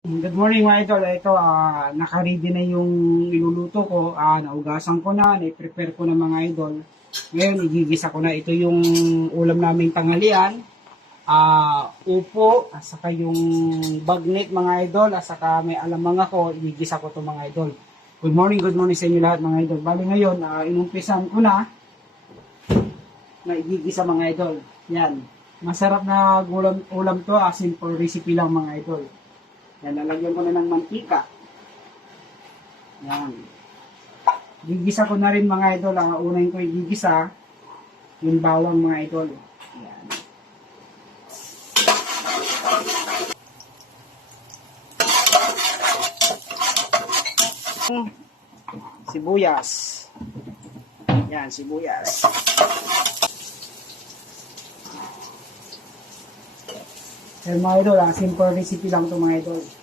Good morning mga idol. Ito, ah naka-ready na yung iluluto ko. Ah, naugasan ko na, na-prepare ko na mga idol. Ngayon, igigisa ko na. Ito yung ulam naming tanghalian. Ah, upo, at saka yung bagnet mga idol, at saka may alamang ako, igigisa ko to mga idol. Good morning, good morning sa inyo lahat mga idol. Bali ngayon, ah, inumpisan ko na na igigisa mga idol. Yan. Masarap na ulam, ulam to, ah, simple recipe lang mga idol. Yan, lalagyan ko na ng mantika. Yan. Gigisa ko na rin mga idol. Ang unahin ko igigisa, yung bawang mga idol. Yan. Sibuyas. Yan, sibuyas. Yan mga idol, ah, simple recipe lang to mga idol.